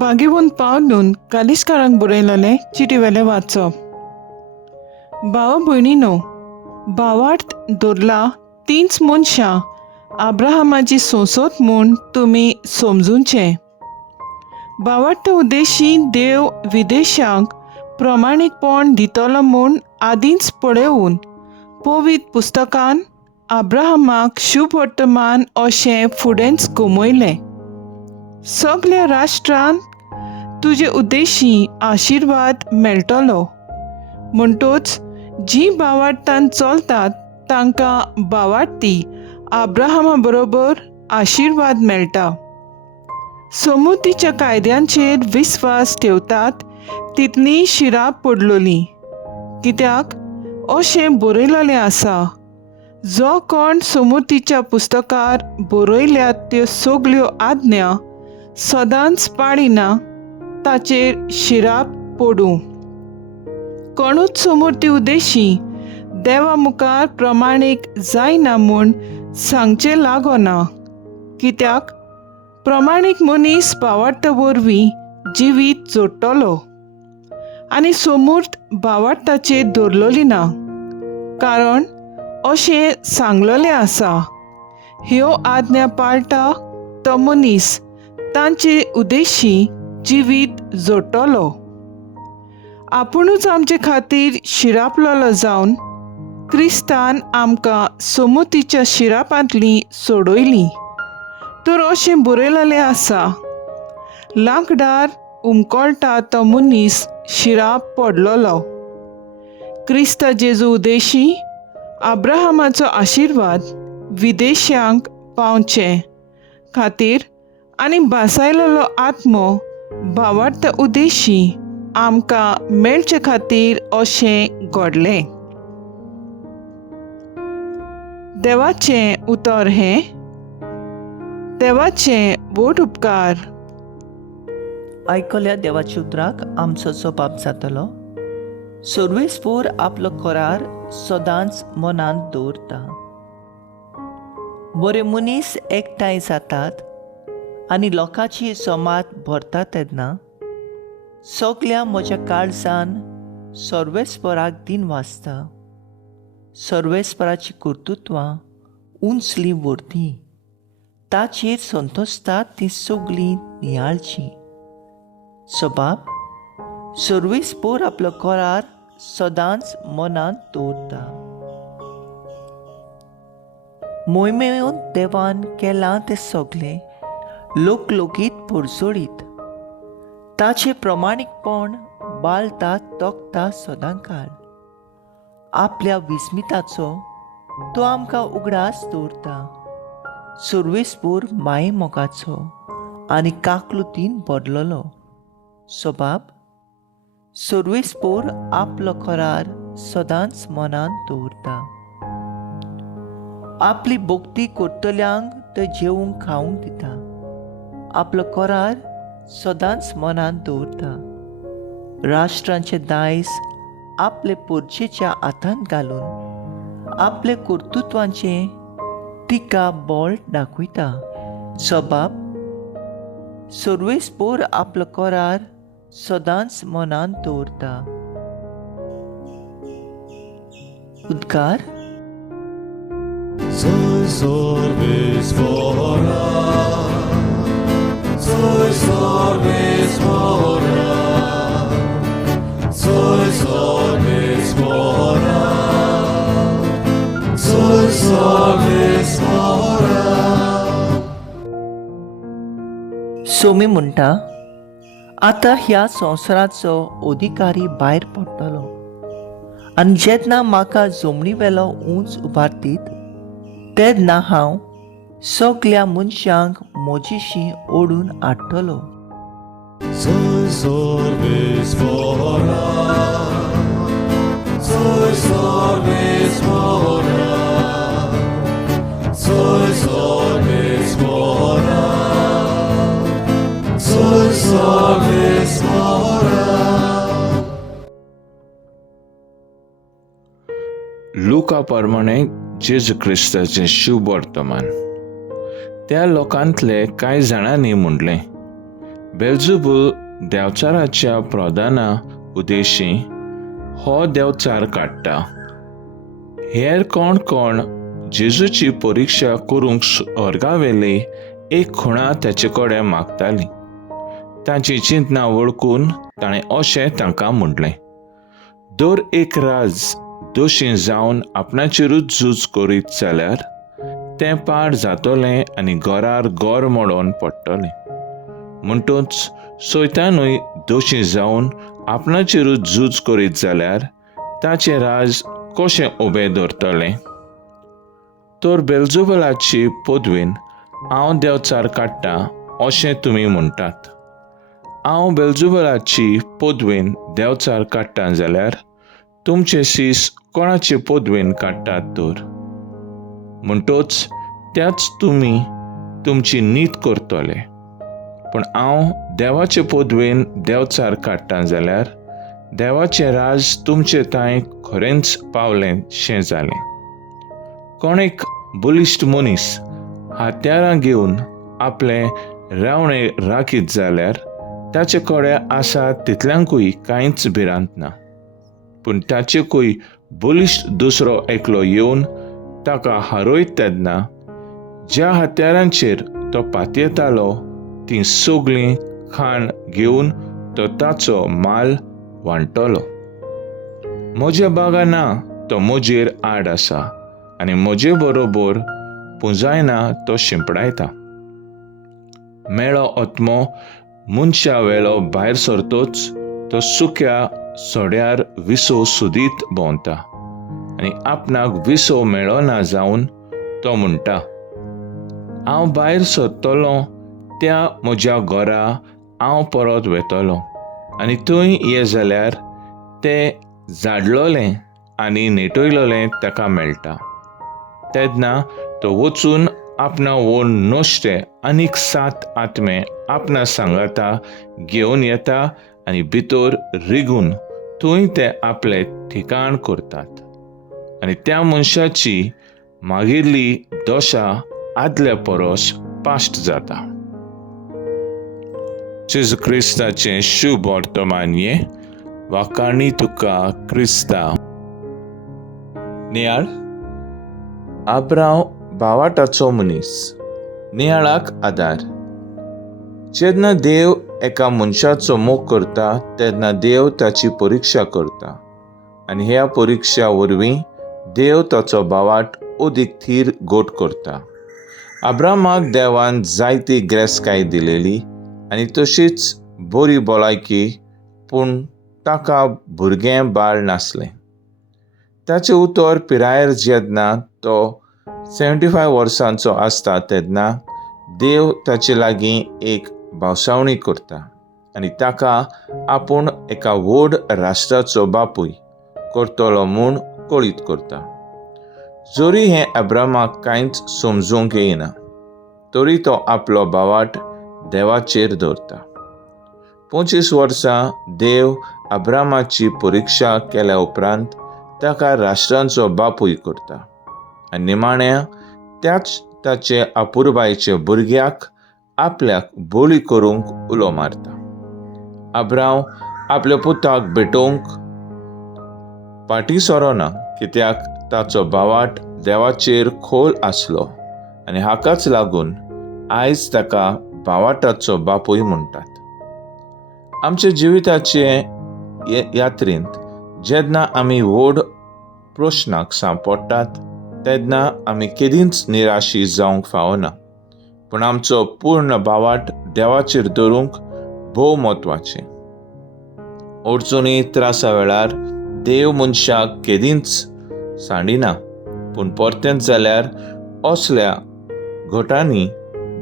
बागेवून पावलून कालिस्कारांक बरयलेलें चिटीवेलें वाचप. भावा भयणीनो, भावार्थ दवरला तींच मनशां आब्राहामाची सोंसत म्हूण तुमी समजूंचे. भावार्थ उद्देशी देव विदेशांक प्रमाणीकपण दितलो म्हूण आदींच पळयून पवित्र पुस्तकान आब्राहामाक शुभ वर्तमान अशें फुडेंच घुमयलें. सगल्या राष्ट्रांक तुजे उद्देशी आशिर्वाद मेळटलो. म्हणटूच जीं भावार्थान चलतात तांकां भावार्थी आब्राहामा बरोबर आशिर्वाद मेळटा. समृद्धीच्या कायद्यांचेर विस्वास ठेवतात तितली शिराप पडलोली. कित्याक अशें बरयलेलें आसा, जो कोण समृद्धीच्या पुस्तकार बरयल्यात त्यो सगल्यो आज्ञा सदांच पाळिना ताचेर शिराप पडूं. कोणूच समृद्धी उद्देशी देवा मुखार प्रमाणीक जायना म्हूण सांगचें लागना. कित्याक प्रमाणीक मनीस भावार्थ वरवीं जिवीत जोडटलो आनी समूर्त भावार्थाचेर दवरलोली ना. कारण अशें सांगलेलें आसा, ह्यो आज्ञा पाळटा तो मनीस तांचे उद्देशी जिवीत जोडटलो. आपुणूच आमचे खातीर शिरापलेलो जावन क्रिस्तान आमकां समृद्धीच्या शिरापांतली सोडयली. तर अशें बरयलेलें आसा, लांकडार उमकोळटा तो मनीस शिराप पडलोलो. क्रिस्त जेजू उद्देशी आब्राहामाचो आशिर्वाद विदेशांक पावचे खातीर आनी भासायलेलो आत्मो भावार्थ उद्देशी आमकां मेळचे खातीर अशें घडलें. देवाचें उतर हें, देवाचें व्हड उपकार. आयकल्या देवाच्या उतराक आमचो जबाब जातलो. सर्वेस्पर आपलो करार सदांच मनांत दवरता. बरे मनीस एकठांय जातात आनी लोकांची जमात भरता तेन्ना सगल्या म्हज्या काळजान सर्वेस्पराक दिन वाजता. सर्वेस्पराची कर्तुत्वां उंचली व्हरती, ताचेर संतोसतात ती सगळीं नियाळची. सबाब सर्वेस्पर आपलो करार सदांच मनांत दवरता. मोहिमेंत देवान केलां तें सगळें लोकलोकीत परजोडीत. ताचें प्रमाणीकपण बाळता तोखता सदांकाळ. आपल्या विस्मिताचो तो आमकां उगडास दवरता. सर्वेस्पर माये मोगाचो आनी काकलुतीन भरलेलो. सबाब सर्वेस्पर आपलो करार सदांच मनांत दवरता. आपली भोक्ती करतल्यांक तो जेवूंक खावंक दिता. आपलो करार सदांच मनांत दवरता. राष्ट्रांचे दायज आपले परचेच्या हातांत घालून आपले कर्तुत्वांचे तिका बोळ दाखयता. सबाब सर्वेस्पर आपलो करार सदांच मनांत दवरता. उद्गार. Soy sorvespora, soy sorvespora, soy sorvespora, soy sorvespora. Somi म्हणटा, आतां ह्या संवसाराचो अधिकारी भायर पडटलो आनी जेन्ना म्हाका जमनी वेलो उंच उबारतीत तेन्ना हांव सगल्या मनशांक म्हजेशी ओडून हाडटलो. Soy sorvespora, soy sorvespora, soy sorvespora, soy sorvespora. लुका प्रमाणे जेजू क्रिस्ताचें शुभ वर्तमान. त्या लोकांतले कांय जाणांनी म्हणलें, बेल्झेबूल देवचाराच्या प्रधाना उद्देशी हो देवचार काडटा. हेर कोण कोण जेजूची परीक्षा करूंक स्वर्गावेली एक खुणा ताचे कडेन मागताली. ताची चिंतना वळखून ताणें अशें तांकां म्हणलें, दर एक राज दोशी जावन आपणाचेरूच झूज करीत जाल्यार तें पाड जातलें आनी घरार घर मोडोन पडटलें. म्हणटूच सैतानूय दोशी जावन आपणाचेरूच झूज करीत जाल्यार ताचें राज कशें उबें दवरतलें? तर बेल्झेबूलाची पदवेन हांव देवचार काडटां अशें तुमी म्हणटात. हांव बेल्झेबूलाची पदवेन देवचार काडटां जाल्यार तुमचे सीस कोणाचे पदवेन काडटात तर? म्हणटूच त्याच तुमी तुमची नीत करतले. पूण हांव देवाचे पदवेन देवचार काडटां जाल्यार देवाचें राज तुमचे तांय खरेंच पावलें शें जालें. कोणेक बलिश्ट मनीस हात्यारां घेवन आपलें रावणें राखीत जाल्यार ताचे कडेन आसा तितल्यांकूय कांयच भिरांत ना. पूण ताचेकूय बलिश्ट दुसरो एकलो येवन ताका हारोयत तेन्ना ज्या हात्यारांचेर तो पातयेतालो ती सगळीं खाण घेवन तो ताचो माल वांटतलो. म्हज्या बागा ना तो म्हजेर आड आसा आनी म्हजे बरोबर पुंजायना तो शिंपडायता. मेळो आत्मो मनशा वेलो भायर सरतोच तो सुक्या सोड्यार विसो सोदीत भोंवता आनी आपणाक विसो मेळो ना जावन तो म्हणटा, हांव भायर सरतलों त्या म्हज्या घरा हांव परत वेतलों. आनी थंय ये जाल्यार तें झाडलोलें आनी नेटयलोलें ताका मेळटा. तेन्ना तो वचून आपणा ओन नोश्टे आनीक 7 आत्मे आपणा सांगाता घेवन येता आनी भितर रिगून थंय ते आपले ठिकाण करतात. आनी त्या मनशाची मागिरली दोशा आदल्या परस पाश्ट जाता. जेजू क्रिस्ताचें शुभ वर्तमान्ये वाकाणी तुका क्रिस्ता. नियाळ आब्राव भावाटाचो मनीस, नियाळाक आदार. जेन्ना देव एका मनशाचो मोग करता तेन्ना देव ताची परीक्षा करता आनी ह्या परीक्षा वरवीं देव ताचो भावाट अदीक थीर गोट करता. आब्रामाक देवान जायती ग्रेस्काय दिलेली आनी तशीच बरी भलायकी, पूण ताका भुरगें बाळ नासलें. ताचें उतर पिरायेर जेन्ना तो 75 वर्सांचो आसता तेन्ना देव ताचे लागीं एक भावसावणी करता आनी ताका आपूण एका व्हड राष्ट्राचो बापूय करतलो म्हूण कळीत करता. जरी हें अब्रामाक कांयच समजूंक येना तरी तो आपलो भावाट देवाचेर दवरता. 25 वर्सां देव अब्रामाची परीक्षा केल्या उपरांत ताका राष्ट्रांचो बापूय करता आनी निमाण्या त्याच ताचे आपुरबायेचे भुरग्याक आपल्याक बळी करूंक उलो मारता. अब्राम आपल्या पुताक भेटोवंक फाटीं सरोना कित्याक ताचो भावाट देवाचेर खोल आसलो आनी हाकाच लागून आयज ताका भावाटाचो बापूय म्हणटात. आमच्या जिविताचे यात्रेंत जेन्ना आमी व्हड प्रश्नाक सांपडटात तेन्ना आमी केदींच निराशी जावंक फावना. पूण आमचो पूर्ण भावाट देवाचेर दवरूंक भोव म्हत्वाचें. अडचणी त्रासा वेळार देव मनशाक केदींच सांडिना, पूण परतेंच जाल्यार असल्या घटांनी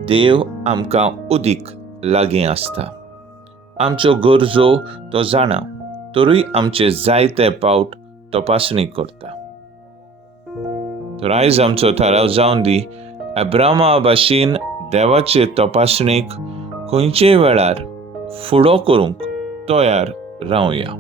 देव आमकां उदीक लागीं आसता. आमच्यो गरजो तो जाणा, तरूय आमचे जायते पावट तपासणी करता. तर आयज आमचो थाराव जावन दी, अब्रामा भाशेन देवाचे तपासणीक खंयचेय वेळार फुडो करूंक तयार रावया.